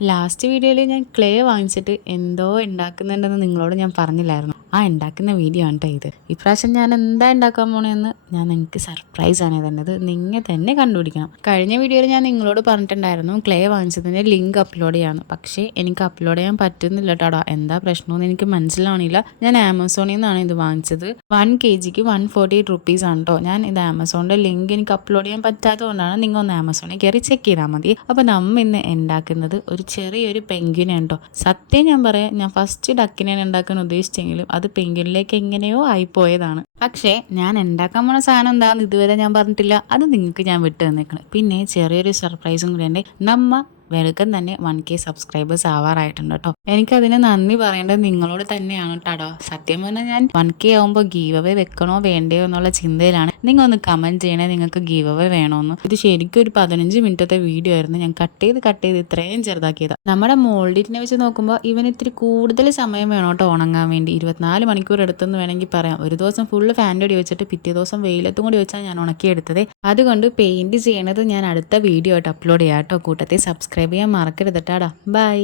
Last വീഡിയോയിൽ ഞാൻ clay വാങ്ങിച്ചിട്ട് എന്തോ ഉണ്ടാക്കുന്നുണ്ടെന്ന് നിങ്ങളോട് ഞാൻ പറഞ്ഞില്ലായിരുന്നു. ആ ഉണ്ടാക്കുന്ന വീഡിയോ ആണ് ഇത്. ഇപ്രാവശ്യം ഞാൻ എന്താ ഉണ്ടാക്കാൻ പോണെന്ന് ഞാൻ നിങ്ങൾക്ക് സർപ്രൈസാണ് തന്നത്. നിങ്ങൾ തന്നെ കണ്ടുപിടിക്കണം. കഴിഞ്ഞ വീഡിയോയിൽ ഞാൻ നിങ്ങളോട് പറഞ്ഞിട്ടുണ്ടായിരുന്നു ക്ലേ വാങ്ങിച്ചതിൻ്റെ ലിങ്ക് അപ്ലോഡ് ചെയ്യാമെന്ന്. പക്ഷേ എനിക്ക് അപ്ലോഡ് ചെയ്യാൻ പറ്റുന്നില്ല കേട്ടോ. എന്താ പ്രശ്നമെന്ന് എനിക്ക് മനസ്സിലാവണില്ല. ഞാൻ ആമസോണിൽ നിന്നാണ് ഇത് വാങ്ങിച്ചത്. 1 kg 148 rupees ആണ് കേട്ടോ. ഞാൻ ഇത് ആമസോണിൻ്റെ ലിങ്ക് എനിക്ക് അപ്ലോഡ് ചെയ്യാൻ പറ്റാത്തതുകൊണ്ടാണ്. നിങ്ങൾ ഒന്ന് ആമസോണിൽ കയറി ചെക്ക് ചെയ്താൽ മതി. അപ്പോൾ നമ്മൾ ഇന്ന് ഉണ്ടാക്കുന്നത് ഒരു ചെറിയൊരു പെൻഗ്വിനാണ് കേട്ടോ. സത്യം ഞാൻ പറയാം, ഞാൻ ഫസ്റ്റ് ഡക്കിനെയാണ് ഉണ്ടാക്കാൻ ഉദ്ദേശിച്ചെങ്കിലും അത് പെൻഗ്വിനിലേക്ക് എങ്ങനെയോ ആയിപ്പോയതാണ്. പക്ഷേ ഞാൻ ഉണ്ടാക്കാൻ പോണ സാധനം എന്താണെന്ന് ഇതുവരെ ഞാൻ പറഞ്ഞിട്ടില്ല. അത് നിങ്ങൾക്ക് ഞാൻ വിട്ടു തന്നേക്കണം. പിന്നെ ചെറിയൊരു സർപ്രൈസും കൂടെ ഉണ്ട്. വേഗം തന്നെ 1K സബ്സ്ക്രൈബേഴ്സ് ആവാറായിട്ടുണ്ട് കേട്ടോ. എനിക്കതിന് നന്ദി പറയേണ്ടത് നിങ്ങളോട് തന്നെയാണ് കേട്ടോ. സത്യം പറഞ്ഞാൽ ഞാൻ 1K ആകുമ്പോൾ ഗീവ് അവേ വെക്കണോ വേണ്ടയോ എന്നുള്ള ചിന്തയിലാണ്. നിങ്ങൾ ഒന്ന് കമൻറ്റ് ചെയ്യണേ നിങ്ങൾക്ക് ഗീവ് അവേ വേണമെന്ന്. ഇത് ശരിക്കും ഒരു 15 മിനിറ്റത്തെ വീഡിയോ ആയിരുന്നു. ഞാൻ കട്ട് ചെയ്ത് ഇത്രയും ചെറുതാക്കിയതാണ്. നമ്മുടെ മോൾഡിറ്റിനെ വെച്ച് നോക്കുമ്പോൾ ഇവന് ഇത്തിരി കൂടുതൽ സമയം വേണം കേട്ടോ ഉണങ്ങാൻ വേണ്ടി. 24 മണിക്കൂർ എടുത്തെന്ന് വേണമെങ്കിൽ പറയാം. ഒരു ദിവസം ഫുള്ള് ഫാൻ്റെ അടി വെച്ചിട്ട് പിറ്റേ ദിവസം വെയിലത്തും കൂടി വെച്ചാൽ ഞാൻ ഉണക്കിയെടുത്തത്. അതുകൊണ്ട് പെയിൻറ് ചെയ്യണത് ഞാൻ അടുത്ത വീഡിയോ ആയിട്ട് അപ്ലോഡ് ചെയ്യാം കേട്ടോ. കൂട്ടത്തിൽ സബ്സ്ക്രൈബ് ചെയ്യാൻ മറക്കരുത് കേട്ടാടാ. ബൈ.